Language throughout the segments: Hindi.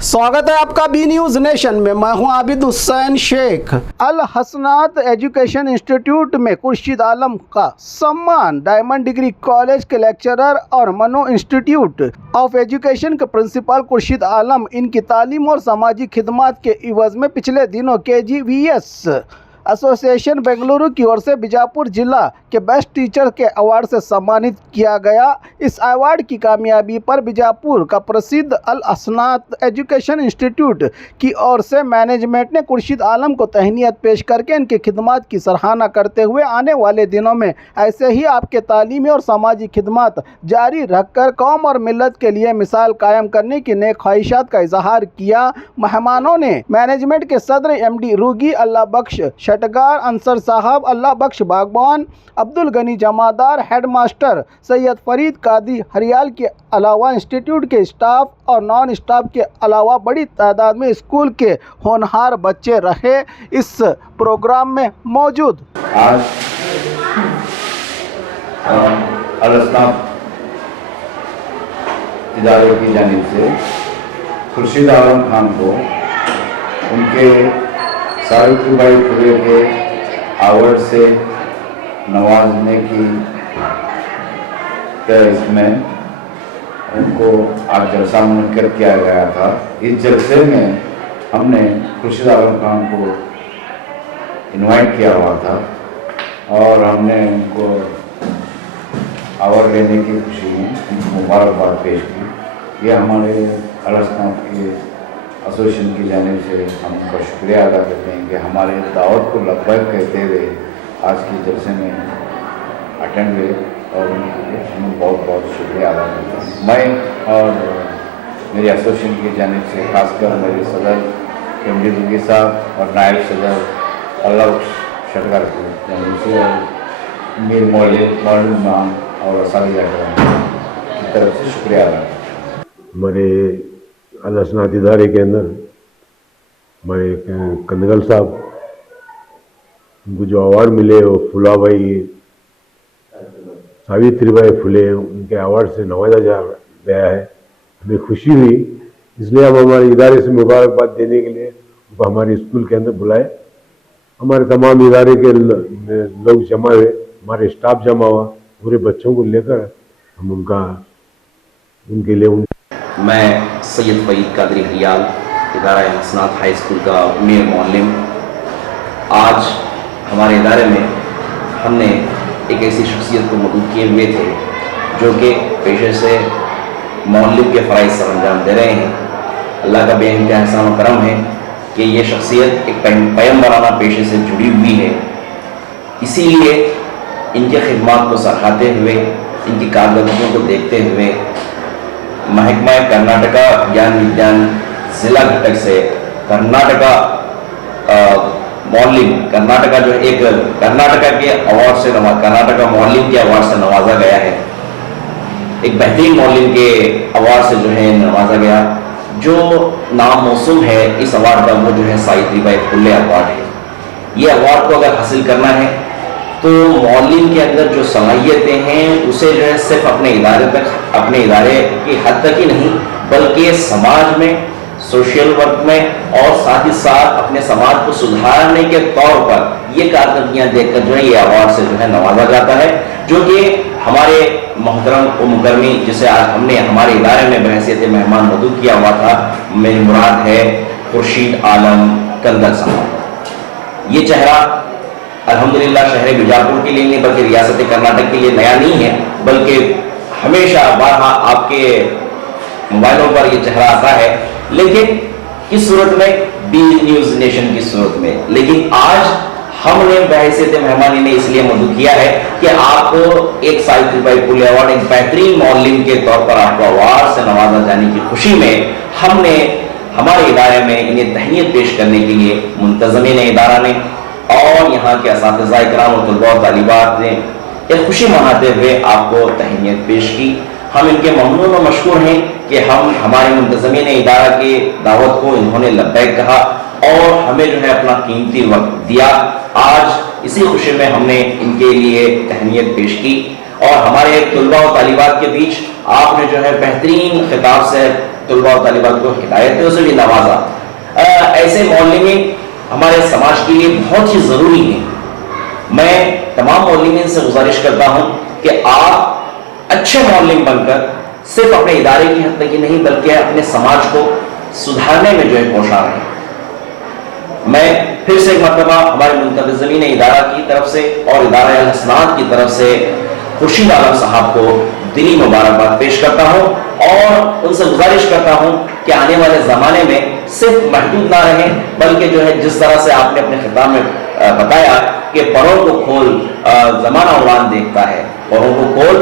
स्वागत है आपका बी न्यूज नेशन में। मैं हूं आबिद हुसैन शेख। अल हसनात एजुकेशन इंस्टीट्यूट में खुर्शीद आलम का सम्मान। डायमंड डिग्री कॉलेज के लेक्चरर और मनो इंस्टीट्यूट ऑफ एजुकेशन के प्रिंसिपल खुर्शीद आलम इनकी तालीम और समाजी खिदमत के इवज में पिछले दिनों KGVS एसोसिएशन बेंगलुरु की ओर से बीजापुर जिला के बेस्ट टीचर के अवार्ड से सम्मानित किया गया। इस अवार्ड की कामयाबी पर बीजापुर का प्रसिद्ध अल हसनात एजुकेशन इंस्टीट्यूट की ओर से मैनेजमेंट ने खुर्शीद आलम को तहनीत पेश करके इनकी खिदमत की सराहना करते हुए आने वाले दिनों में ऐसे ही आपके तालीमी और समाजी खिदमत जारी रखकर कौम और मिल्लत के लिए मिसाल कायम करने की नेक ख्वाहिशात का इजहार किया। मेहमानों ने मैनेजमेंट के सदर MD रूगी अल्लाह बख्श शटगार, अंसर साहब अल्लाह बख्श बागबान, अब्दुल गनी जमादार, हेडमास्टर सैयद फरीद कादरी हरियाल के अलावा इंस्टीट्यूट के स्टाफ और नॉन स्टाफ के अलावा बड़ी तादाद में स्कूल के होनहार बच्चे रहे इस प्रोग्राम में मौजूद। आज अल हसनात इदारे की जानिब से खुर्शीद आलम खान को उनके सावित्रीबाई फुले के अवार्ड से नवाजने की इसमें उनको आज जलसा मुनक्कर किया गया था। इस जलसे में हमने खुर्शीद आलम खान को इनवाइट किया हुआ था और हमने उनको अवार्ड लेने की खुशी में उनको मुबारकबाद पेश की। ये हमारे अल हसनात के एसोसिएशन की जानिब से हम उनका शुक्रिया अदा करते हैं कि हमारे दावत को लब्बैक कहते हुए आज के जलसे में अटेंड हुए और उनके लिए हम बहुत बहुत शुक्रिया अदा करते हैं। मैं और मेरे एसोसिएशन की जानिब से खासकर मेरे सदर MD रूगी साहब और नायब सदर अल्लाह शटगार की जानिब से और मीर मौलवी मान और असातिज़ा की तरफ से शुक्रिया अदा करते हैं। हमारे अल हसनात इदारे के अंदर हमारे कंदगल साहब उनको जो अवार्ड मिले वो फुलाबाई सावित्रीबाई फुले उनके अवार्ड से नवाजा जा गया है। हमें खुशी हुई, इसलिए हम हमारे इदारे से मुबारकबाद देने के लिए उनको हमारे स्कूल के अंदर बुलाए। हमारे तमाम इदारे के लोग जमा हुए, हमारे स्टाफ जमा हुआ, पूरे बच्चों को लेकर हम उनके लिए मैं सैयद फरीद कादरी हरियाल इदारा हसनात हाई स्कूल का मेयर मौलिम। आज हमारे इदारे में हमने एक ऐसी शख्सियत को मदद किए हुए थे जो कि पेशे से मौलिम के फ़राइज़ सर अंजाम दे रहे हैं। अल्लाह का बेइंतहा एहसान और करम है कि ये शख्सियत एक पैगंबराना पेशे से जुड़ी हुई है। इसीलिए इनके खिदमात को सराहते हुए, इनकी कारकर्दगियों को देखते हुए महकमा कर्नाटका ज्ञान विज्ञान जिला घटक से कर्नाटका मौलिम कर्नाटका जो एक कर्नाटका के अवार्ड से कर्नाटका मौलिम के अवार्ड से नवाजा गया है। एक बेहतरीन मौलिम के अवार्ड से जो है नवाजा गया। जो नाम मौसूम है इस अवार्ड का वो जो है सावित्रीबाई फुले अवार्ड है। ये अवार्ड को अगर हासिल करना है तो मौलिम के अंदर जो सलाहियतें हैं उसे जो है सिर्फ अपने इदारे की हद तक ही नहीं बल्कि समाज में, सोशल वर्क में और साथ ही साथ अपने समाज को सुधारने के तौर पर ये कारकर्दगियां देखकर जो है ये अवार्ड से जो है नवाजा जाता है। जो कि हमारे मोहतरम मुकर्रमी जिसे आज हमने हमारे इदारे में बहैसियत मेहमान मदऊ किया हुआ था, मेरी मुराद है खुर्शीद आलम कंदल साहब। ये चेहरा अल्हम्दुलिल्लाह शहर बीजापुर के लिए नहीं बल्कि रियासत कर्नाटक के लिए नया नहीं है, बल्कि हमेशा बारहा आपके मोबाइलों पर ये चेहरा आता है, लेकिन किस सूरत में, बी न्यूज नेशन की सूरत में। लेकिन आज हमने बहैसियत मेहमानी ने इसलिए मदऊ किया है कि आपको एक सावित्रीबाई फुले अवार्ड, एक बेहतरीन मौलिम के तौर पर आपको अवार्ड से नवाजा जाने की खुशी में हमने हमारे इदारे में इन्हें तहनीत पेश करने के लिए मुंतज़मीन इदारा ने और यहाँ के असातिज़ा इकराम और तलबा और तालिबात ने एक खुशी मनाते हुए आपको तहनीत पेश की। हम इनके ममनून और मशकूर हैं कि हम हमारे मुंतज़मीन इदारा के दावत को इन्होंने लब्बैक कहा और हमें जो है अपना कीमती वक्त दिया। आज इसी खुशी में हमने इनके लिए तहनीत पेश की और हमारे तलबा और तालिबात के बीच आपने जो है बेहतरीन खिताब से तलबा और तालिबात को हिदायतों से भी नवाजा। ऐसे मौलवीन हमारे समाज के लिए बहुत ही जरूरी है। मैं तमाम मौलवीन से गुजारिश करता हूं कि आप अच्छे मौलवी बनकर सिर्फ अपने इदारे की हद तक ही नहीं बल्कि अपने समाज को सुधारने में जो है कोशा रहे। मैं फिर से एक मरतबा हमारे मुंतज़मीन इदारा की तरफ से और इदारा अल-हसनात की तरफ से खुर्शीद आलम साहब को दिली मुबारकबाद पेश करता हूं और उनसे गुजारिश करता हूं कि आने वाले ज़माने में सिर्फ महदूद ना रहें, बल्कि जो है जिस तरह से आपने अपने खिताब में बताया कि परों को खोल ज़माना उड़ान देखता है, परों को खोल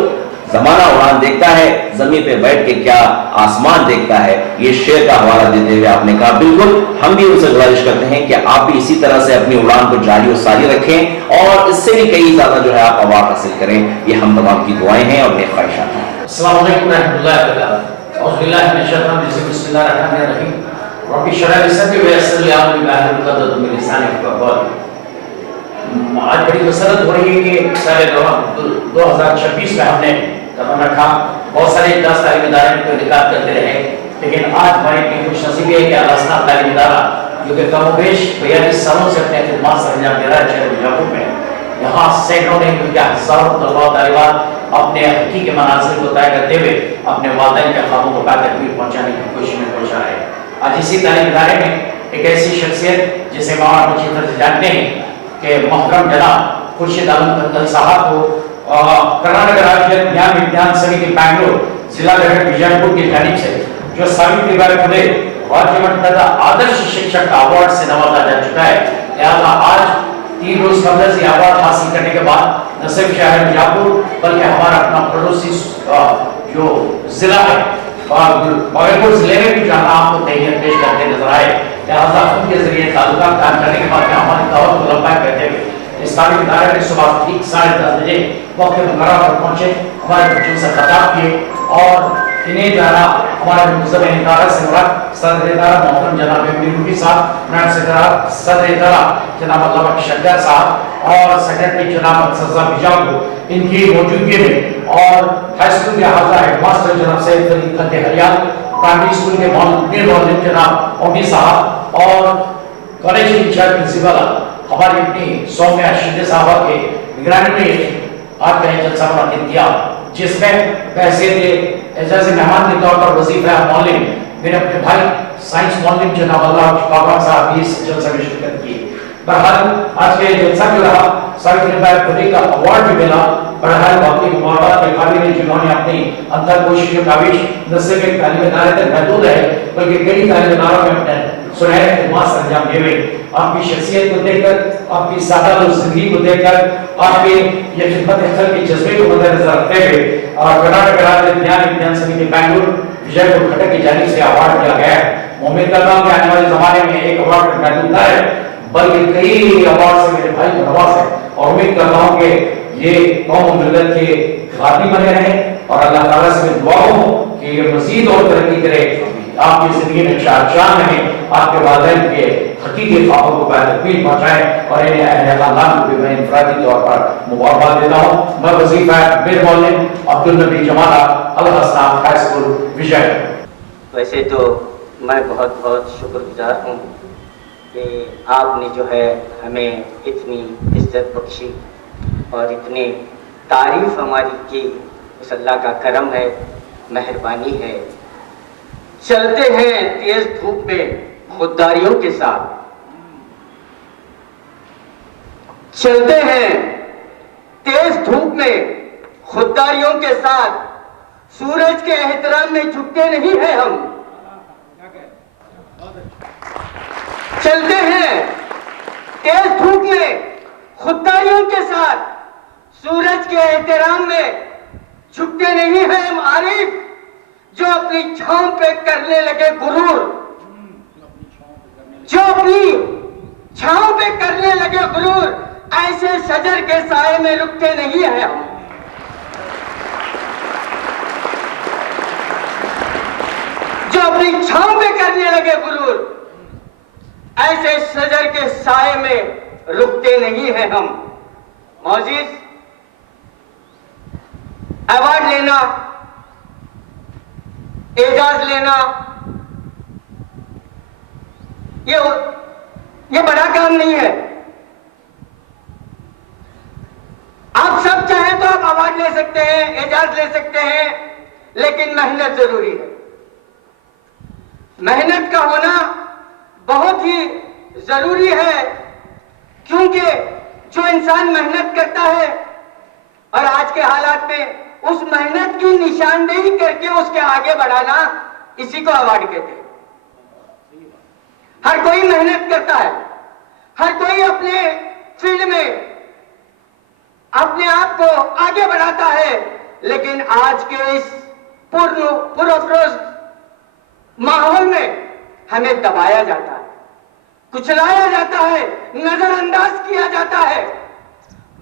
ज़माना उड़ान देखता है, ज़मीन पे बैठ के क्या आसमान देखता है, ये शेर का हवाला देते हुए आपने कहा। बिल्कुल हम भी उनसे गुजारिश करते हैं कि आप भी इसी तरह से अपनी उड़ान को जारी और सारी रखें और इससे भी कई ज़्यादा जो है आप अवार्ड हासिल करें। ये हम तमाम की दुआएं हैं और नेक ख्वाहिशात हैं। अस्सलाम वालेकुम रहमतुल्लाहि व बरकातहू। औज़ु बिल्लाहि मिनश शैतानिर रजीम। बिस्मिल्लाहिर रहमानिर रहीम। रब्बि इश्रह ली सदरी व यस्सिर ली अमरी वाहलुल उक़दतम मिन लिसानी यफ़क़हू क़ौली। आज बड़ी मसरत हो रही है कि साल 2026 में हमने कदम रखा, बहुत सारे इजलास तालीम इदारे को इनेकाद करते रहे, लेकिन आज हमारी इतनी खुशनसीबी है कि अल-हसनात तालीम इदारा जो कि कमोबेश 42 सालों से अपने खिदमत सर अंजाम दे रहा है शहर बीजापुर में, यहाँ सैकड़ों नहीं बल्कि हज़ारों तलबा और तालिबात अपने हक़ी के मनाज़िल को तय करते हुए अपने वालिदैन के ख्वाबों को तकमील पहुँचाने की कोशिश में कोशा है। आज इसी तालीम इदारे में एक ऐसी शख्सियत जिसे हम अच्छी तरह से जानते हैं कि मोहतरम जनाब खुर्शीद आलम कंदल साहब को कर्नाटक राज्य ज्ञान विज्ञान समिति बैंगलोर जिला घटक विजयपुर की जानिब से जो सावित्रीबाई फुले राज्य मट्टा का आदर्श शिक्षक का अवार्ड से नवाजा जा चुका है। लिहाजा आज 3 रोज कबल से अवार्ड हासिल करने के बाद न सिर्फ शहर बीजापुर बल्कि हमारा अपना पड़ोसी जो जिला है भागलपुर जिले में भी जहाँ आपको तैयार पेश करते नजर आए, लिहाजा उनके जरिए ताल्लुकात कायम करने के बाद हमारी दावत को लंबा करते हुए इस तालीम इदारे में सुबह ठीक 10:30 बजे वक्त मुकर्रर पर पहुंचे, हमारे बच्चों से खिताब किए और इन्हें जाना हमारे मुंतज़मीन इदारा से मुराद सदर इदारा मोहतरम जनाब मीरुफी साहब, नायब सदर इदारा जनाब अल्लामा शक्कर साहब और सेक्रेटरी जनाब सज़ा बिजाम को इनकी मौजूदगी में और हाई स्कूल के हाफिज़ हेडमास्टर जनाब सैयद अली खत्ते हरियाल, प्राइमरी स्कूल के मौलवी जनाब ओमी साहब और कॉलेज के इंचार्ज प्रिंसिपल हमारी अपनी सौम्या शिंदे साहबा के निगरानी में आज का जलसा मुनक़िद किया, जिसमें हैसियत एजाज़ी मेहमान के तौर पर वजीफा मौलवी मेरे अपने भाई साइंस मौलवी जनाब अल्लाह बाबा साहब भी इस जलसा में शिरकत की। बहरहाल आज के जलसा जो रहा सावित्रीबाई फुले का अवार्ड भी मिला। बहरहाल बाकी मुबारक के काबिल हैं जिन्होंने अपनी अंतर कोशिशों काविश न सिर्फ एक तालीम इदारे तक महदूद है बल्कि कई तालीम इदारों में अपने सुनहरे खिदमत अंजाम दिए हुए। आपकी शख्सियत को देखकर, आपकी सादा जिंदगी को देखकर, आपके ये खिदमत खल के जज्बे को मद्देनजर रखते हुए और कर्नाटक राज्य ज्ञान विज्ञान समिति बैंगलोर विजयपुर घटक की जानिब से अवार्ड दिया गया है। उम्मीद करता हूँ कि आने वाले जमाने में एक अवार्ड महदूद न है बल्कि कई अवार्ड से मेरे भाई को नवाज है और उम्मीद करता हूँ कि ये कौम मिल्लत के खाती बने रहें और अल्लाह ताला से दुआ हो कि ये मजीद और तरक्की करे, आपकी जिंदगी में चार रहें, आपके वालिदैन के हकीकी ख्वाबों को तकमील पहुंचाएं और इन्हें अहले खानदान को भी मैं इंफरादी तौर पर मुबारकबाद देता हूँ। मैं वजीफा मेरे मौलवी अब्दुल नबी जमाला अल-हसनात हाई स्कूल विजय। वैसे तो मैं बहुत बहुत शुक्रगुजार हूँ कि आपने जो है हमें इतनी इज्जत बख्शी और इतनी तारीफ हमारी की, उस अल्लाह का करम है, मेहरबानी है। चलते हैं तेज धूप में खुददारियों के साथ, चलते हैं तेज धूप में खुददारियों के साथ, सूरज के एहतराम में झुकते नहीं हैं हम। चलते हैं तेज धूप में खुददारियों के साथ, सूरज के एहतराम में झुकते नहीं हैं हम। आरिफ जो अपनी छांव पे करने लगे गुरूर, जो अपनी छांव पे करने लगे गुरूर, ऐसे शजर के साए में रुकते नहीं हैं हम। जो अपनी छांव पे करने लगे गुरूर, ऐसे शजर के साए में रुकते नहीं हैं हम। मौजीज, अवार्ड लेना, एजाज लेना ये बड़ा काम नहीं है। आप सब चाहें तो आप अवार्ड ले सकते हैं, एजाज ले सकते हैं, लेकिन मेहनत जरूरी है। मेहनत का होना बहुत ही जरूरी है, क्योंकि जो इंसान मेहनत करता है और आज के हालात में उस मेहनत की निशानदेही करके उसके आगे बढ़ाना, इसी को अवार्ड कहते हैं। हर कोई मेहनत करता है, हर कोई अपने फील्ड में अपने आप को आगे बढ़ाता है, लेकिन आज के इस पुरअफरोज माहौल में हमें दबाया जाता है, कुचलाया जाता है, नजरअंदाज किया जाता है।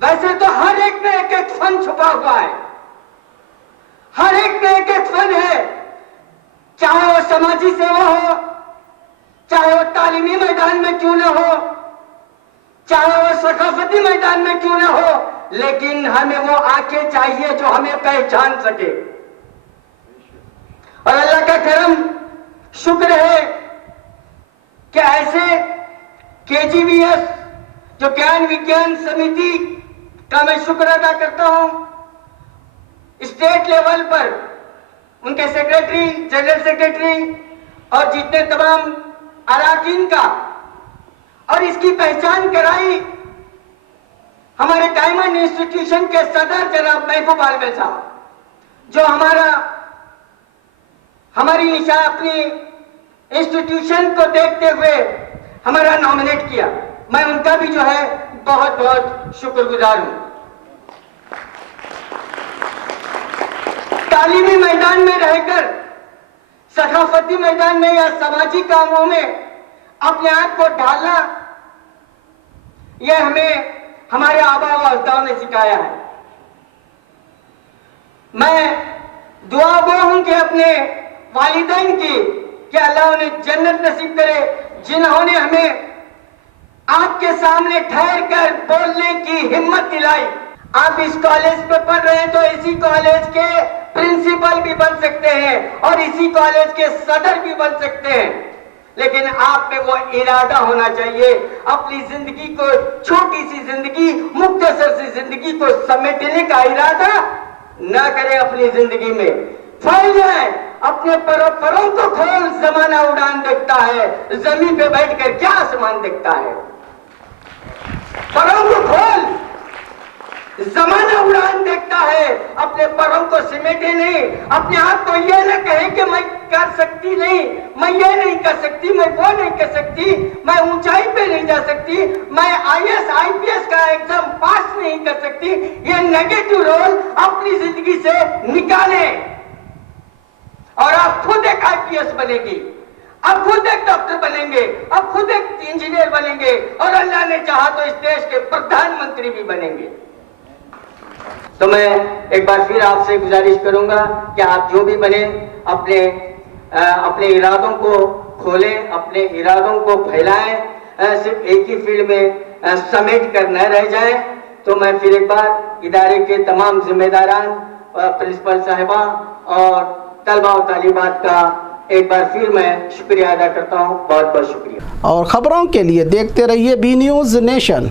वैसे तो हर एक में एक एक फन छुपा हुआ है, हर एक में एक एक फन है, चाहे वो समाजी सेवा हो, चाहे वो तालीमी मैदान में क्यों ना हो, चाहे वो सकाफती मैदान में क्यों ना हो, लेकिन हमें वो आंखें चाहिए जो हमें पहचान सके। और अल्लाह का करम, शुक्र है कि ऐसे KGVS जो ज्ञान विज्ञान समिति का मैं शुक्र अदा करता हूं, स्टेट लेवल पर उनके सेक्रेटरी, जनरल सेक्रेटरी और जितने तमाम अराकीन का, और इसकी पहचान कराई हमारे डायमंड इंस्टीट्यूशन के सदर जनाब महबूब आलम साहब, जो हमारी निशा अपनी इंस्टीट्यूशन को देखते हुए हमारा नॉमिनेट किया। मैं उनका भी जो है बहुत बहुत शुक्रगुजार हूं। तालीमी मैदान में रहकर सकाफती मैदान में या सामाजिक कामों में अपने आप को ढालना, यह हमें हमारे आबा व अजदाद ने सिखाया है। मैं दुआ गो हूं कि अपने वालिदैन की कि अल्लाह उन्हें जन्नत नसीब करे, जिन्होंने हमें आपके सामने ठहर कर बोलने की हिम्मत दिलाई। आप इस कॉलेज पे पढ़ रहे हैं तो इसी कॉलेज के प्रिंसिपल भी बन सकते हैं और इसी कॉलेज के सदर भी बन सकते हैं, लेकिन आप में वो इरादा होना चाहिए। अपनी जिंदगी को, छोटी सी जिंदगी, मुख्तसर सी जिंदगी को समेटने का इरादा न करें। अपनी जिंदगी में फैल जाए, अपने परों को खोल, जमाना उड़ान देखता है, जमीन पे बैठकर क्या आसमान देखता है। परों को खोल, जमाना उड़ान देखता है, अपने परों को सिमेटे नहीं। अपने आप को यह न कहे कि मैं कर सकती नहीं, मैं ये नहीं कर सकती, मैं वो नहीं कर सकती, मैं ऊंचाई पे नहीं जा सकती, मैं IAS IPS का एग्जाम पास नहीं कर सकती। ये नेगेटिव रोल अपनी जिंदगी से निकालें और आप खुद एक IPS बनेगी, आप खुद एक डॉक्टर बनेंगे, आप खुद एक इंजीनियर बनेंगे और अल्लाह ने चाहा तो इस देश के प्रधानमंत्री भी बनेंगे। तो मैं एक बार फिर आपसे गुजारिश करूंगा कि आप जो भी बने, अपने इरादों को खोलें, अपने इरादों को फैलाएं, सिर्फ एक ही फील्ड में समेट कर न रह जाएं। तो मैं फिर एक बार इदारे के तमाम जिम्मेदारान, प्रिंसिपल साहिबा और तलबा और तालिबात का एक बार फिर मैं शुक्रिया अदा करता हूँ। बहुत बहुत शुक्रिया। और खबरों के लिए देखते रहिए B News नेशन।